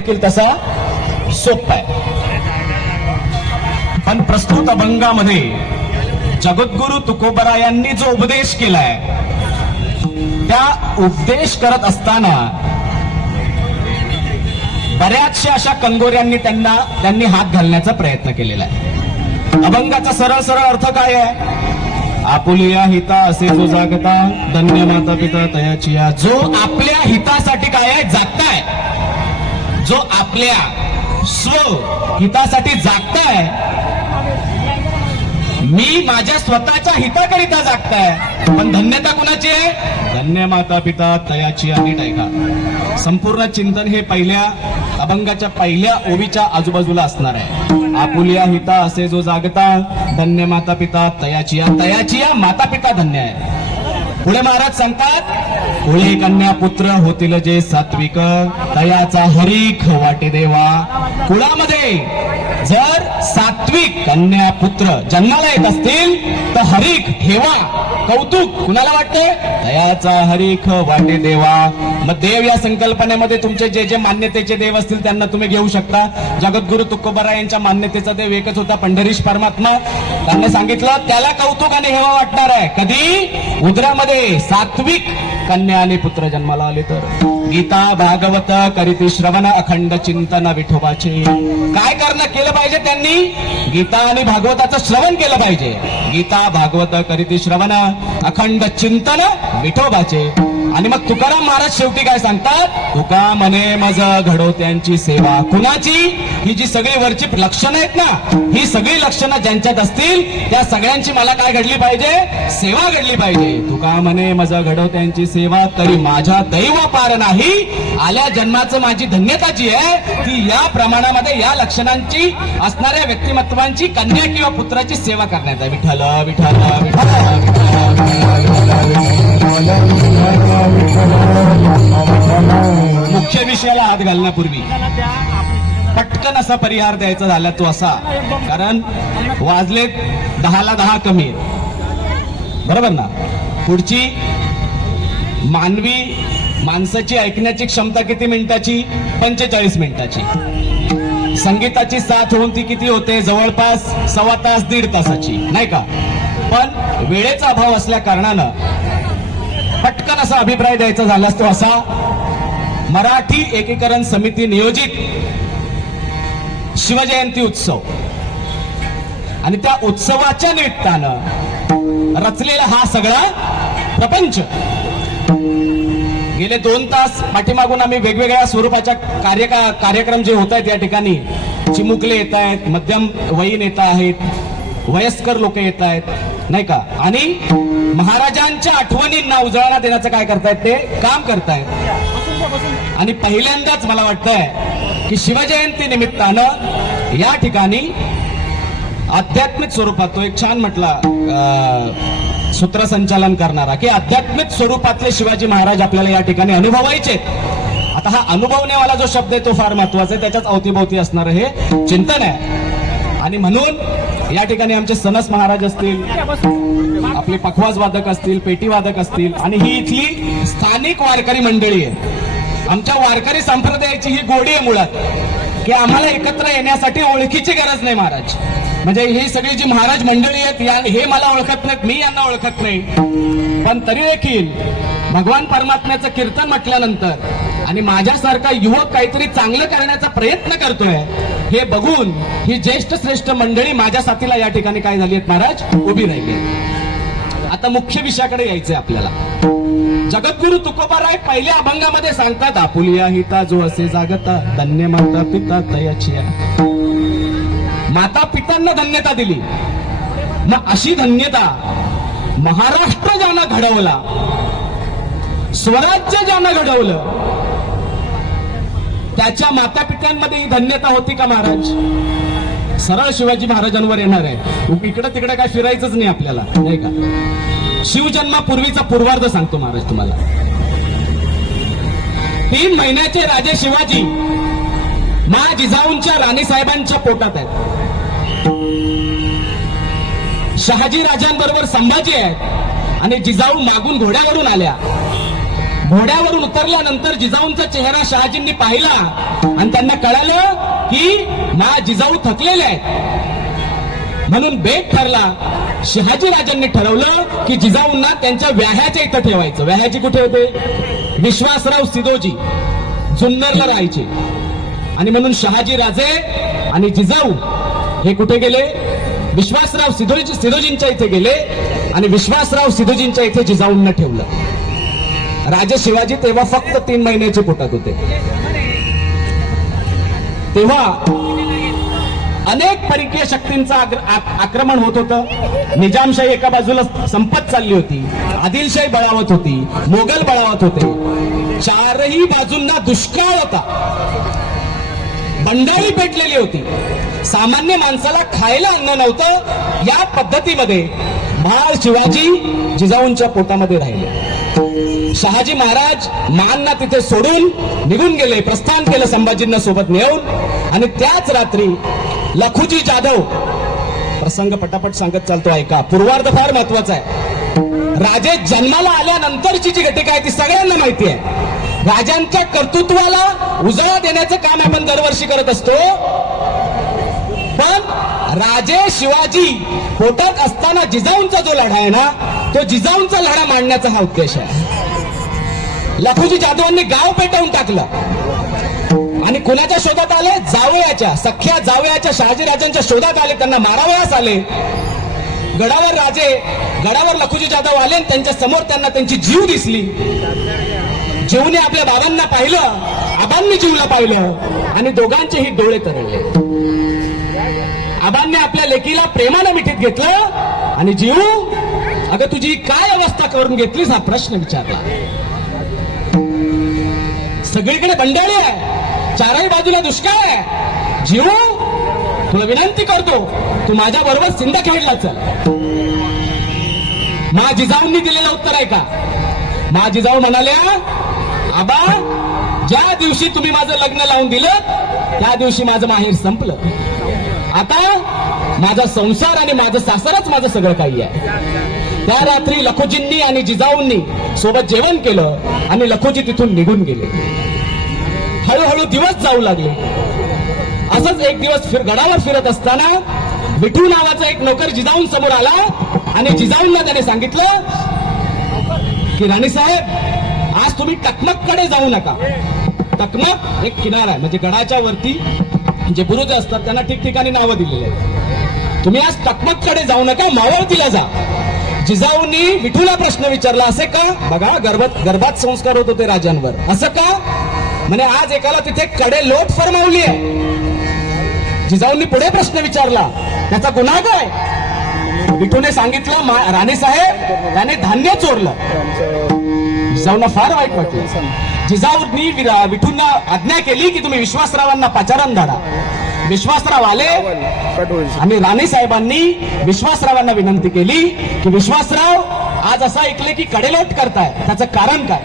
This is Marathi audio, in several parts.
देखील तसा सोपा आहे. पण प्रस्तुत अभंगामध्ये जगद्गुरु तुकोबरा यांनी जो उपदेश केलाय त्या उपदेश करत असताना बऱ्याचशा अशा कंगोऱ्यांनी त्यांना त्यांनी हात घालण्याचा प्रयत्न केलेला आहे. अभंगाचा सरळ सरळ अर्थ काय आहे? आपुलिया हिता असे जो जागता धन्य माता पिता तयाची जो आपल्या हितासाठी काय आहे? जागताय. जो आपल्या स्व हितासाठी जागताय मी माझ्या स्वतःच्या हिताकरिता जागताय. पण धन्यता कुणाची आहे? धन्य माता पिता तयाची आणि टायका संपूर्ण चिंतन हे पहिल्या अभंगाच्या पहिल्या ओवीच्या आजूबाजूला असणार आहे. आपुलिया हिता असे जो जागता धन्य माता पिता तयाची या तयाची या माता पिता धन्य आहे. पुढे महाराज सांगतात कुळे कन्या पुत्र होतील जे सात्विक तयाचा हरीख वाटे देवा. कुळामध्ये जर सात्विक कन्या पुत्र जन्माला येत असतील तर हरीख हेवा कौतुक कुणाला वाटतंय? दयाचा हरीख वाटे देवा. मग देव या संकल्पनेमध्ये तुमचे जे जे मान्यतेचे देव असतील त्यांना तुम्ही घेऊ शकता. जगद्गुरु तुकोबरा यांच्या मान्यतेचा देव एकच होता पंढरीश परमात्मा. त्यांनी सांगितलं त्याला कौतुक आणि हेवा वाटणार आहे. कधी? उदरामध्ये सात्विक कन्या आणि पुत्र जन्माला आले तर? गीता भागवत करीती श्रवण अखंड चिंतन विठोबाचे. काय करणं केलं पाहिजे त्यांनी? गीता आणि भागवताचं श्रवण केलं पाहिजे. गीता भागवत करीती श्रवण अखंड चिंतन विठोबाचे. आणि मग तुकाराम महाराज शेवटी काय सांगतात तुका म्हणे मज घडो त्यांची सेवा कुणाची ही जी सगळी वरची लक्षणं आहेत ना ही सगळी लक्षणं ज्यांच्यात असतील त्या सगळ्यांची मला काय घडली पाहिजे सेवा घडली पाहिजे तुका म्हणे मज घडो त्यांची सेवा तरी माझ्या दैव पार नाही आल्या जन्माचं माझी धन्यता जी आहे ती या प्रमाणामध्ये या लक्षणांची असणाऱ्या व्यक्तिमत्वांची कन्या किंवा पुत्राची सेवा करण्यात आहे विठ्ठल विठ्ठल विठ्ठल मुख्य विषयाला हात घालण्यापूर्वी पटकन असा परिहार द्यायचा झाला तो असा. कारण वाजलेत दहाला दहा कमी बरोबर ना? पुढची मानवी माणसाची ऐकण्याची क्षमता किती मिनिटाची? पंचेचाळीस मिनिटाची. संगीताची साथ होऊन ती किती होते? जवळपास सव्वा तास दीड तासाची. नाही का? पण वेळेचा अभाव असल्या कारणानं पटकन असा अभिप्राय द्यायचा झालाच तो असा. मराठी एकीकरण समिती नियोजित शिवजयंती उत्सव. आणि त्या उत्सवाच्या निमित्तानं रचलेला हा सगळा प्रपंच. गेले दोन तास पाठीमागून आम्ही वेगवेगळ्या स्वरूपाच्या कार्य कार्यक्रम जे होत आहेत या ठिकाणी चिमुकले येत आहेत मध्यम वयीन येत आहेत वयस्कर लोक येत आहेत नाही का? आणि महाराजांच्या आठवणींना उजळणा देण्याचं काय करतायत ते? काम करतायत. आणि पहिल्यांदाच मला वाटतंय की शिवजयंती निमित्तानं या ठिकाणी आध्यात्मिक स्वरूपात तो एक छान म्हटला अं, सूत्रसंचालन करणारा की आध्यात्मिक स्वरूपातले शिवाजी महाराज आपल्याला या ठिकाणी अनुभवायचे. आता हा अनुभवण्यावाला जो शब्द आहे तो फार महत्त्वाचा आहे. त्याच्याच अवतीभोवती असणार हे चिंतन आहे. आणि म्हणून या ठिकाणी आमचे सनस महाराज असतील आपले पखवाज वादक असतील पेटी वादक असतील आणि ही इथली स्थानिक वारकरी मंडळी आहे. आमच्या वारकरी संप्रदायाची ही गोडी आहे मुळात की आम्हाला एकत्र येण्यासाठी ओळखीची गरज नाही महाराज. म्हणजे ही सगळी जी महाराज मंडळी आहेत हे मला ओळखत नाहीत मी यांना ओळखत नाही. पण तरी देखील भगवान परमात्म्याचं कीर्तन म्हटल्यानंतर आणि माझ्यासारखा युवक काहीतरी चांगलं करण्याचा प्रयत्न करतोय हे बघून ही ज्येष्ठ श्रेष्ठ मंडळी माझ्या साथीला या ठिकाणी काय झाली आहेत महाराज? उभी राहिली आता मुख्य विषयाकडे यायचंय आपल्याला. जगद्गुरु तुकोबाराय पहिल्या अभंगामध्ये सांगतात आपुलिया हिता जो असे जागता धन्य माता पिता तयाची माता पितांना धन्यता दिली. मग अशी धन्यता महाराष्ट्र ज्यांना घडवला स्वराज्य ज्यांना घडवलं त्याच्या मातापित्यांमध्ये ही धन्यता होती का महाराज? सरळ शिवाजी महाराजांवर येणार आहे. इकडं तिकडे काय फिरायचंच नाही आपल्याला नाही का? शिवजन्मापूर्वीचा पूर्वार्ध सांगतो महाराज तुम्हाला. तीन महिन्याचे राजे शिवाजी मा जिजाऊंच्या राणी साहेबांच्या पोटात आहेत. शहाजी राजांबरोबर संभाजी आहेत. आणि जिजाऊ मागून घोड्यावरून आल्या. घोड्यावरून उतरल्यानंतर जिजाऊंचा चेहरा शहाजींनी पाहिला. आणि त्यांना कळालं की ना जिजाऊ थकलेले आहेत म्हणून बेट ठरला. शहाजी राजांनी ठरवलं की जिजाऊंना त्यांच्या व्याह्याच्या इथं ठेवायचं. व्याह्याची कुठे होते? विश्वासराव सिदोजी जुन्नरला राहायचे. आणि म्हणून शहाजी राजे आणि जिजाऊ हे कुठे गेले? विश्वासराव सिदोजी सिदोजींच्या इथे गेले आणि विश्वासराव सिदोजींच्या इथे जिजाऊंना ठेवलं. राजे शिवाजी तेव्हा फक्त तीन महिन्याचे पोटात होते. तेव्हा अनेक परकीय शक्तींचं आक्रमण होत होतं. निजामशाही एका बाजूला संपत चालली होती. आदिलशाही बळावत होती. मोगल बळावत होते. चारही बाजूंना दुष्काळ होता. बंडाळी पेटलेली होती. सामान्य माणसाला खायला अन्न नव्हतं. या पद्धतीमध्ये महाळ शिवाजी जिजाऊंच्या पोटामध्ये राहिले. शहाजी महाराज मानना तिथे सोडून निघून गेले प्रस्थान केलं संभाजींना सोबत मिळवून आणि त्याच रात्री लखुजी जाधव प्रसंग पटापट सांगत चालतो ऐका. पूर्वार्ध फार महत्त्वाचा आहे. राजे जन्माला आल्यानंतरची जी घटिका आहे ती सगळ्यांना माहिती आहे. राजांच्या कर्तृत्वाला उजाळा देण्याचं काम आपण दरवर्षी करत असतो. पण राजे शिवाजी पोटात असताना जिजाऊंचा जो लढा आहे ना तो जिजाऊंचा लढा मांडण्याचा हा उद्देश आहे. लखुजी जाधवांनी गाव पेटवून टाकलं. आणि कुणाच्या शोधात आले? जावयाच्या सख्या जावयाच्या शहाजीराजांच्या शोधात आले. त्यांना मारावयास आले. गडावर राजे गडावर लखुजी जाधव आले आणि त्यांच्यासमोर त्यांना त्यांची जीव दिसली. जीवने आपल्या बाबांना पाहिलं आबांनी जीवला पाहिलं आणि दोघांचेही डोळे तरळले आबांनी आपल्या लेकीला प्रेमानं मिठीत घेतलं आणि जीव अगं तुझी काय अवस्था करून घेतलीस हा प्रश्न विचारला. सगळीकडे बंडाळी आहे. चारही बाजूला दुष्काळ आहे. जीव तुला विनंती करतो तू माझ्या बरोबर सिंदखेडला चल मा जिजाऊंनी दिलेलं उत्तर आहे का? मा जिजाऊ म्हणाल्या आबा ज्या दिवशी तुम्ही माझं लग्न लावून दिलं त्या दिवशी माझं माहेर संपलं. आता माझा संसार आणि माझं सासरच माझं सगळं काही आहे. त्या रात्री लखोजींनी आणि जिजाऊंनी सोबत जेवण केलं आणि लखोजी तिथून निघून गेले. हळूहळू दिवस जाऊ लागले. असंच एक दिवस फिर गडावर फिरत असताना विठू नावाचा एक नोकर जिजाऊन समोर आला आणि जिजाऊंना त्याने सांगितलं की राणी साहेब आज तुम्ही टकमककडे जाऊ नका. टकमक एक किनारा आहे. म्हणजे गडाच्या वरती जे बुरुज असतात त्यांना ठिकठिकाणी नावं दिलेली आहेत. तुम्ही आज टकमककडे जाऊ नका. मावळतीला जा. जिजाऊंनी विठूला प्रश्न विचारला असे का? बघा गर्भात गर्भात संस्कार होत होते राजांवर. असं का? म्हणे आज एकाला तिथे कडे लोट फरमावली आहे जिजाऊंनी पुढे प्रश्न विचारला त्याचा गुन्हा काय? विठूने सांगितलं राणे साहेब त्याने धान्य चोरलं. जिजाऊंना फार वाईट वाटलं. जिजाऊंनी विठूंना आज्ञा केली की तुम्ही विश्वासरावांना पाचारण धाडा विश्वासराव आले. आणि राणे साहेबांनी विश्वासरावांना विनंती केली की विश्वासराव आज असं ऐकले की कडेलोट करताय. त्याचं कारण काय?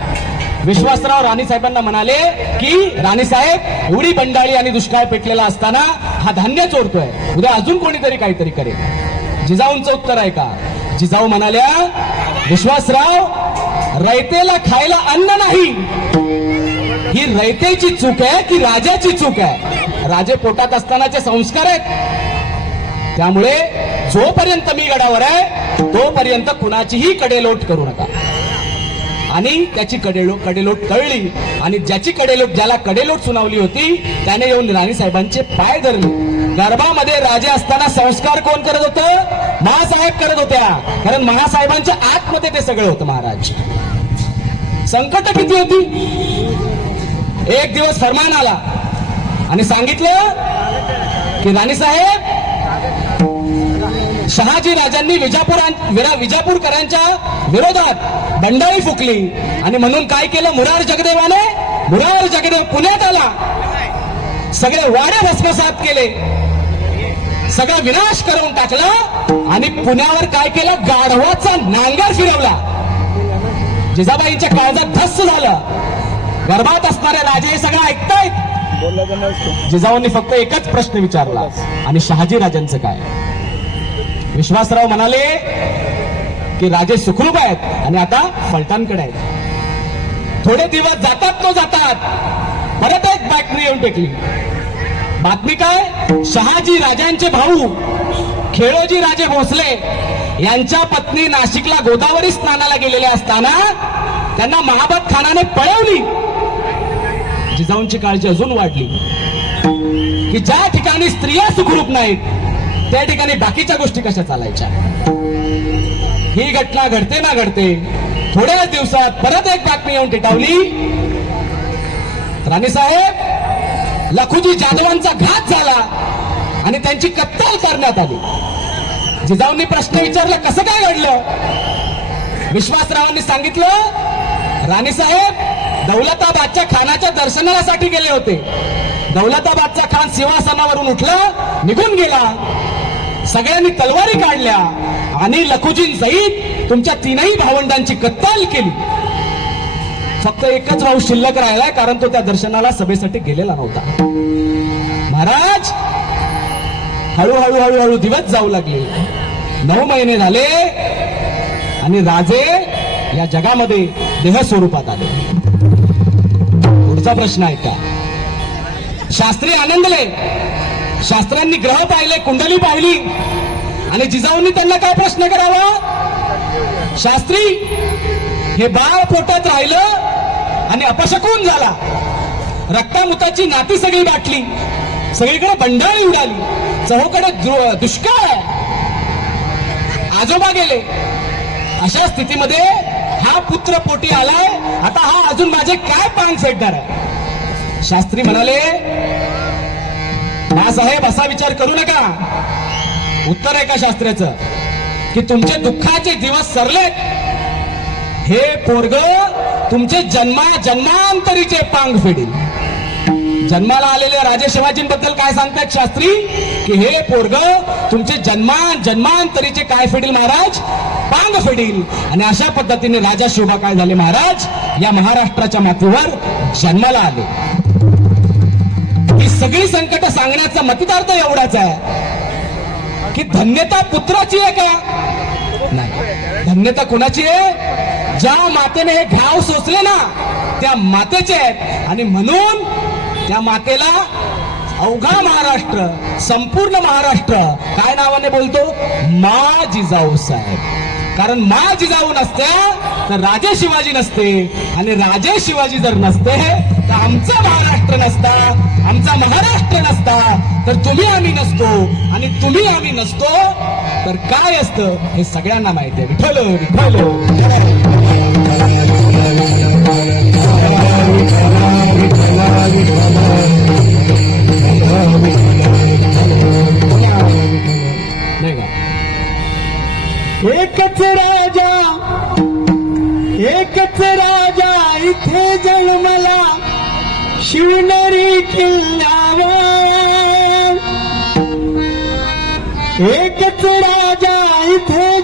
विश्वासराव राणे साहेबांना म्हणाले की राणे साहेब एवढी बंडाळी आणि दुष्काळ पेटलेला असताना हा धान्य चोरतोय. उद्या अजून कोणीतरी काहीतरी करेल. जिजाऊंचं उत्तर आहे का? जिजाऊ म्हणाल्या विश्वासराव रयतेला खायला अन्न नाही. ही रयतेची चूक आहे की राजाची चूक आहे? राजे पोटात असतानाचे संस्कार आहेत. त्यामुळे जोपर्यंत मी गडावर आहे तोपर्यंत कुणाचीही कडेलोट करू नका. आणि त्याची कडेलो कडेलोट कळली आणि ज्याची कडेलोट ज्याला कडेलोट सुनावली होती त्याने येऊन राणी साहेबांचे पाय धरले. गर्भामध्ये राजे असताना संस्कार कोण करत होतं? महासाहेब करत होत्या. कारण महासाहेबांच्या आतमध्ये ते सगळं होतं महाराज. संकट किती होती? एक दिवस फरमान आला. आणि सांगितलं की राणी साहेब शहाजी राजांनी विजापूर विजापूरकरांच्या विरोधात बंडाळी फुकली. आणि म्हणून काय केलं? मुरार जगदेवाने मुरार जगदेव पुण्यात आला. सगळे वाडे भस्मसात केले. सगळा विनाश करून टाकला. आणि पुण्यावर काय केलं? गाढवाचा नांगर फिरवला. जिजाबाईंच्या काळजात धस्स झालं. गर्भात असणारे राजे हे सगळं ऐकतायत. जिजाऊंनी फक्त एकच प्रश्न विचारला. आणि शहाजी राजांचं काय? विश्वासराव म्हणाले की राजे सुखरूप आहेत आणि आता फलटांकडे आहेत. थोडे दिवस जातात तो जातात. परत एक बातमी येऊन टेकली. बातमी काय? शहाजी राजांचे भाऊ खेळोजी राजे भोसले यांच्या पत्नी नाशिकला गोदावरी स्नानाला गेलेल्या असताना त्यांना महाबत खानाने पळवली. जिजाऊंची काळजी अजून वाढली. की ज्या ठिकाणी स्त्रिया सुखरूप नाहीत त्या ठिकाणी बाकीच्या गोष्टी कशा चालायच्या? ही घटना घडते ना घडते थोड्याच दिवसात परत एक बातमी येऊन टिटावली राणी साहेब लखुजी जाधवांचा घात झाला आणि त्यांची कत्तल करण्यात आली. जिजाऊंनी प्रश्न विचारला कसं काय घडलं? विश्वासरावांनी सांगितलं राणी साहेब दौलताबादच्या खानाच्या दर्शनासाठी गेले होते. दौलताबादचा खान सिंहासनावरून उठला निघून गेला. सगळ्यांनी तलवारी काढल्या आणि लखुजीन सहित तुमच्या तीनही भावंडांची कत्ताल केली. फक्त एकच भाऊ शिल्लक राहिलाय कारण तो त्या दर्शनाला सभेसाठी गेलेला नव्हता. महाराज हळूहळू हळूहळू दिवस जाऊ लागले. नऊ महिने झाले आणि राजे या जगामध्ये देह स्वरूपात आले. तुमचा प्रश्न आहे का? शास्त्री आनंदले शास्त्रांनी ग्रह पाहिले कुंडली पाहिली आणि जिजाऊंनी त्यांना काय प्रश्न करावा? शास्त्री हे बाळ पोटात राहिलं आणि अपशकून झाला. रक्तामुताची नाती सगळी गाठली सगळीकडे बंडाळी उडाली चहूकडे दु- दुष्काळ. आहे आजोबा गेले. अशा स्थितीमध्ये हा पुत्र पोटी आलाय. आता हा अजून माझे काय पान फेडणार आहे? शास्त्री म्हणाले ना साहेब असा विचार करू नका. उत्तर आहे का शास्त्राचं की तुमचे दुःखाचे दिवस सरलेत. हे पोरग तुमचे जन्मा जन्मांतरीचे पांग फेडील. जन्माला आलेल्या राजे शिवाजींबद्दल काय सांगतायत शास्त्री? की हे पोरग तुमचे जन्मा जन्मांतरीचे काय फेडील महाराज? पांग फेडील. आणि अशा पद्धतीने राजा शोभा काय झाले. महाराज या महाराष्ट्राच्या मातीवर जन्माला आले. ही सगळी संकट सांगण्याचा मतितार्थ एवढाच आहे की धन्यता पुत्राची आहे का? नाही. धन्यता कोणाची आहे? ज्या मातेने हे घाव सोचले ना त्या मातेचे आहेत. आणि म्हणून त्या मातेला अवघा महाराष्ट्र संपूर्ण महाराष्ट्र काय नावाने बोलतो? मा जिजाऊ साहेब. कारण मा जिजाऊ नसत्या तर राजे शिवाजी नसते. आणि राजे शिवाजी जर नसते तर आमचा महाराष्ट्र नसता आमचा महाराष्ट्र नसता. तर तुम्ही आम्ही नसतो. आणि तुम्ही आम्ही नसतो तर काय असतं हे सगळ्यांना माहिती आहे. विठ्ठल विठ्ठल. एकच राजा एकच राजा इथे जन्मला. शिवनेरी किल्ल्यावर. एकच राजा इथे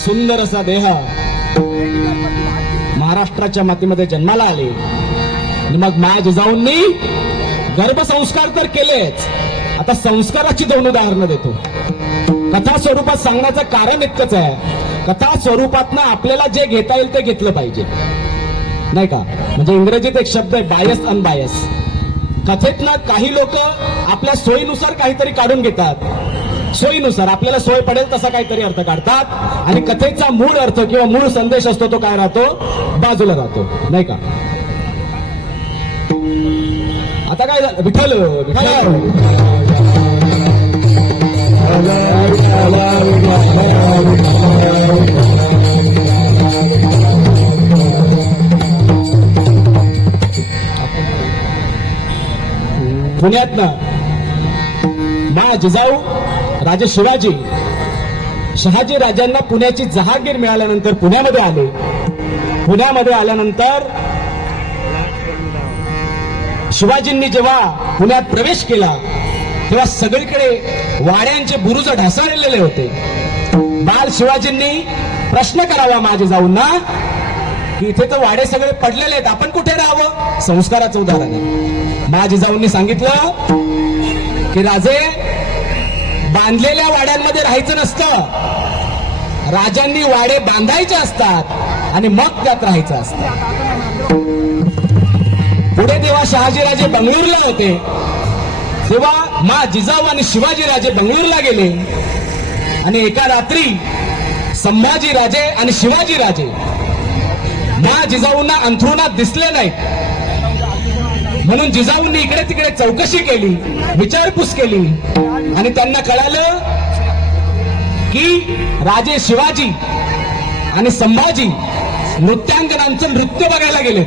सुंदर असा देह महाराष्ट्राच्या मातीमध्ये जन्माला आले. मग माय जिजाऊंनी गर्भसंस्कार तर केलेच. आता संस्काराची दोन उदाहरणं देतो. कथा स्वरूपात सांगण्याचं कारण इतकंच आहे. कथा स्वरूपातनं आपल्याला जे घेता येईल ते घेतलं पाहिजे. नाही का? म्हणजे इंग्रजीत एक शब्द आहे बायस अनबायस कथेतनं काही लोक आपल्या सोयीनुसार काहीतरी काढून घेतात. सोयीनुसार. आपल्याला सोय पडेल तसा काहीतरी अर्थ काढतात. आणि कथेचा मूळ अर्थ किंवा मूळ संदेश असतो तो काय राहतो? बाजूला राहतो. नाही का? आता काय झालं? विठ्ठल विठ्ठल. पुण्यातनं मा जिजाऊ राजे शिवाजी शहाजी राजांना पुण्याची जहागीर मिळाल्यानंतर पुण्यामध्ये आले. पुण्यामध्ये आल्यानंतर शिवाजींनी जेव्हा पुण्यात प्रवेश केला तेव्हा सगळीकडे वाड्यांचे बुरुज ढासळलेले होते. बाल शिवाजींनी प्रश्न करावा माझे जाऊन ना की इथे तर वाडे सगळे पडलेले आहेत आपण कुठे राहावं? संस्काराचं उदाहरण आहे. माझे जाऊननी सांगितलं की राजे बांधलेल्या वाड्यांमध्ये राहायचं नसतं. राजांनी वाडे बांधायचे असतात आणि मग त्यात राहायचं असतं. पुढे तेव्हा शहाजीराजे बंगळूरला होते. तेव्हा मा जिजाऊ आणि शिवाजीराजे बंगळूरला गेले. आणि एका रात्री संभाजीराजे आणि शिवाजीराजे मा जिजाऊंना अंथरुणात दिसले नाहीत. म्हणून जिजाऊंनी इकडे तिकडे चौकशी केली विचारपूस केली. आणि त्यांना कळालं की राजे शिवाजी आणि संभाजी नृत्यांगनांचं नृत्य बघायला गेले.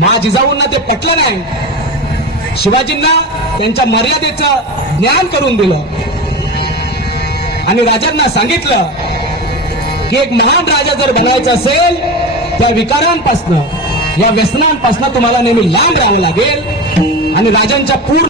मा जिजाऊंना ते पटलं नाही. शिवाजींना त्यांच्या मर्यादेचं ज्ञान करून दिलं. आणि राजांना सांगितलं की एक महान राजा जर बनायचा असेल त्या विकारांपासनं या व्यसनांपासून तुम्हाला नेहमी लांब राहावं लागेल. आणि राजांच्या पूर्ण